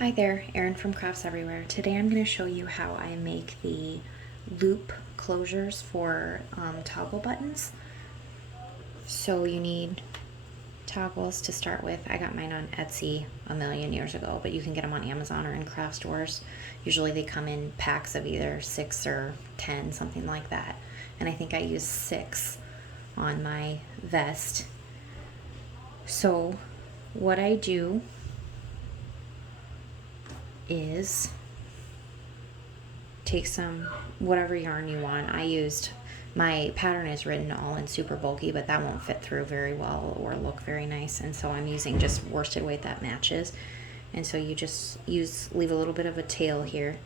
Hi there, Erin from Crafts Everywhere. Today I'm going to show you how I make the loop closures for toggle buttons. So you need toggles to start with. I got mine on Etsy a million years ago, but you can get them on Amazon or in craft stores. Usually they come in packs of either 6 or 10, something like that. And I think I used 6 on my vest. So what I do is take some whatever yarn you want. My pattern is written all in super bulky, but that won't fit through very well or look very nice, and so I'm using just worsted weight that matches. And so you just leave a little bit of a tail here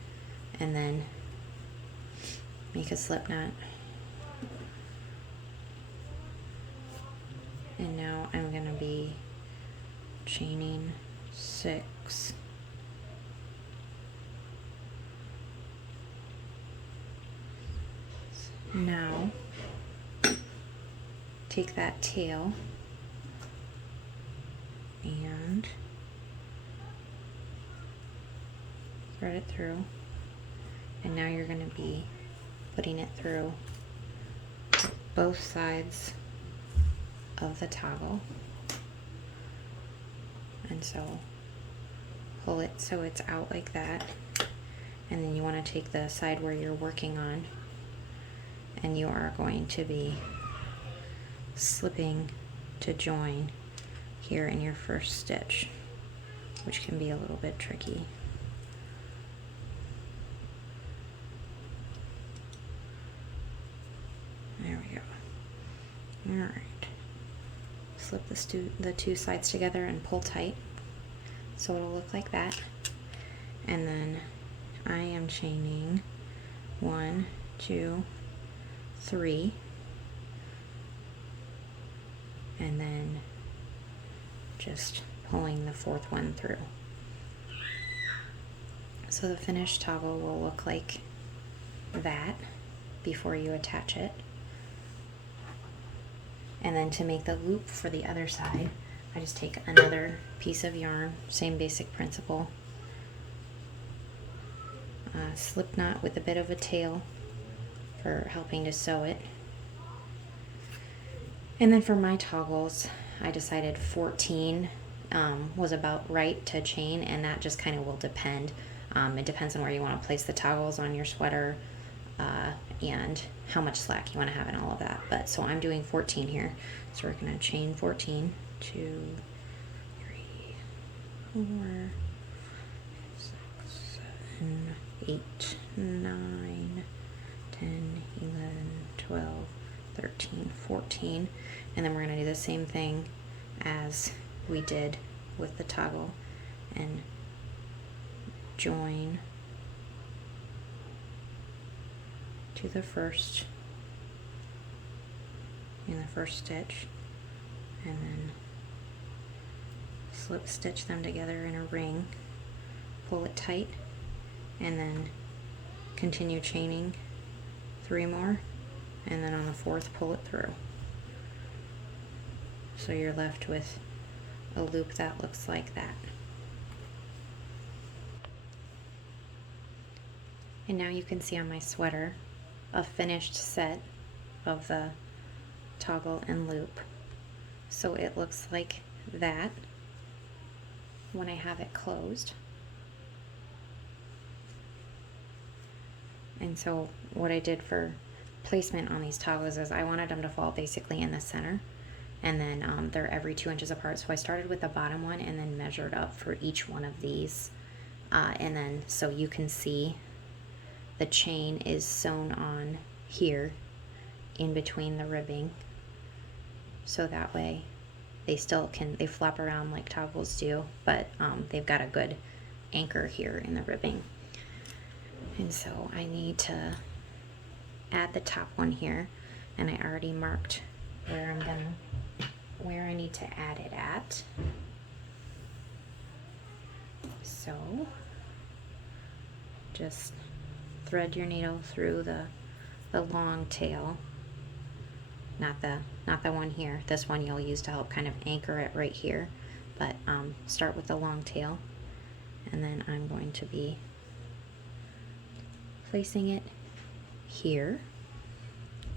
and then make a slip knot. And now I'm going to be chaining 6. Now, take that tail and thread it through, and now you're going to be putting it through both sides of the toggle, and so pull it so it's out like that, and then you want to take the side where you're working on, and you are going to be slipping to join here in your first stitch, which can be a little bit tricky. There we go. All right. Slip the two sides together and pull tight, so it'll look like that. And then I am chaining 1, 2, 3, and then just pulling the 4th one through. So the finished toggle will look like that before you attach it. And then to make the loop for the other side, I just take another piece of yarn, same basic principle, slip knot with a bit of a tail for helping to sew it. And then for my toggles, I decided 14 was about right to chain, and that just kind of will depend. It depends on where you want to place the toggles on your sweater and how much slack you want to have and all of that. But so I'm doing 14 here. So we're going to chain 14, 2, 3, 4, 6, 7, 8, 9, 10, 11, 12, 13, 14, and then we're going to do the same thing as we did with the toggle and join to the first in the first stitch, and then slip stitch them together in a ring, pull it tight, and then continue chaining 3 more, and then on the 4th pull it through. So you're left with a loop that looks like that. And now you can see on my sweater a finished set of the toggle and loop. So it looks like that when I have it closed. And so what I did for placement on these toggles is I wanted them to fall basically in the center, and then they're every 2 inches apart. So I started with the bottom one and then measured up for each one of these, and then so you can see the chain is sewn on here in between the ribbing, so that way they flap around like toggles do, but they've got a good anchor here in the ribbing. And so I need to add the top one here, and I already marked where I need to add it at. So just thread your needle through the long tail, not the one here. This one you'll use to help kind of anchor it right here, but start with the long tail and then then I'm going to be placing it here.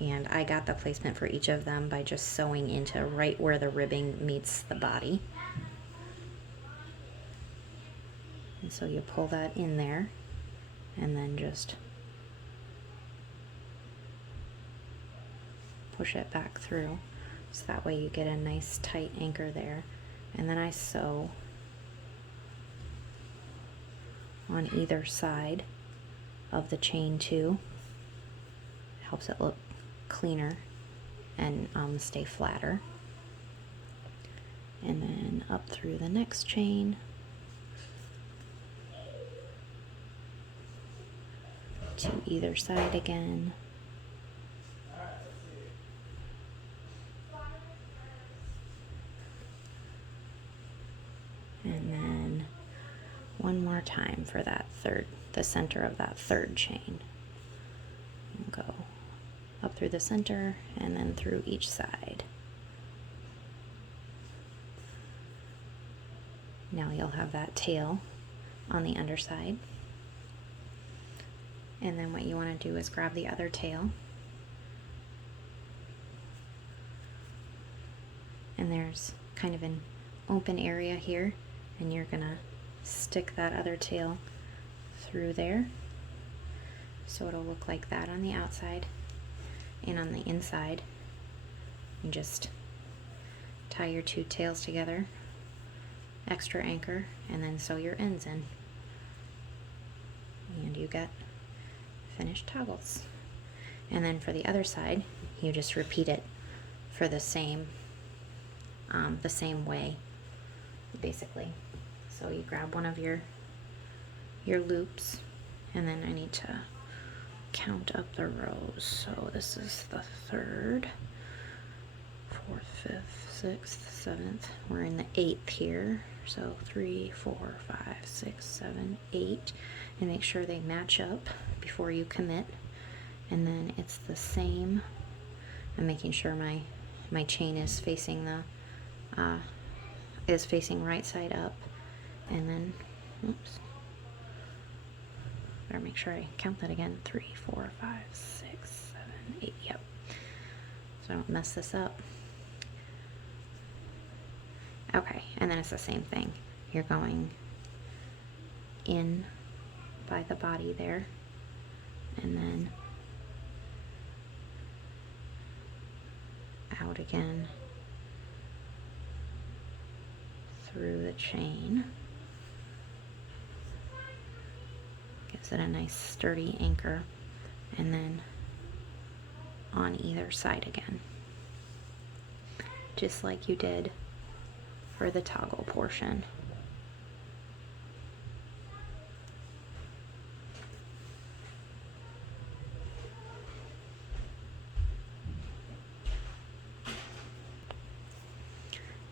And I got the placement for each of them by just sewing into right where the ribbing meets the body. And so you pull that in there and then just push it back through. So that way you get a nice tight anchor there. And then I sew on either side of the chain too. Helps it look cleaner and stay flatter. And then up through the next chain. To either side again. And then one more time for that third, the center of that third chain. And go up through the center and then through each side. Now you'll have that tail on the underside. And then what you want to do is grab the other tail. And there's kind of an open area here, and you're gonna stick that other tail through there. So it'll look like that on the outside, and on the inside, you just tie your two tails together, extra anchor, and then sew your ends in. And you get finished toggles. And then for the other side, you just repeat it for the same way, basically. So you grab one of your loops, and then I need to count up the rows. So this is the third, fourth, fifth, sixth, seventh. We're in the eighth here. So 3, 4, 5, 6, 7, 8, and make sure they match up before you commit. And then it's the same. I'm making sure my chain is facing right side up, and then oops, better make sure I count that again. 3, 4, 5, 6, 7, 8. Yep. So I don't mess this up. Okay, and then it's the same thing. You're going in by the body there, and then out again through the chain. Gives it a nice sturdy anchor, and then on either side again, just like you did for the toggle portion.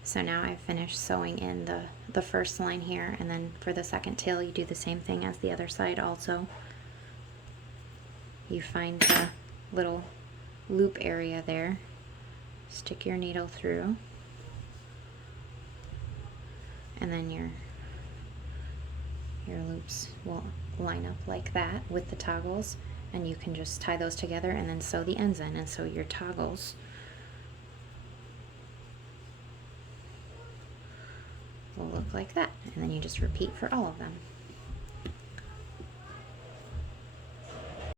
So now I've finished sewing in the first line here, and then for the second tail you do the same thing as the other side also. You find the little loop area there, stick your needle through, and then your loops will line up like that with the toggles, and you can just tie those together and then sew the ends in, and sew your toggles will look like that. And then you just repeat for all of them.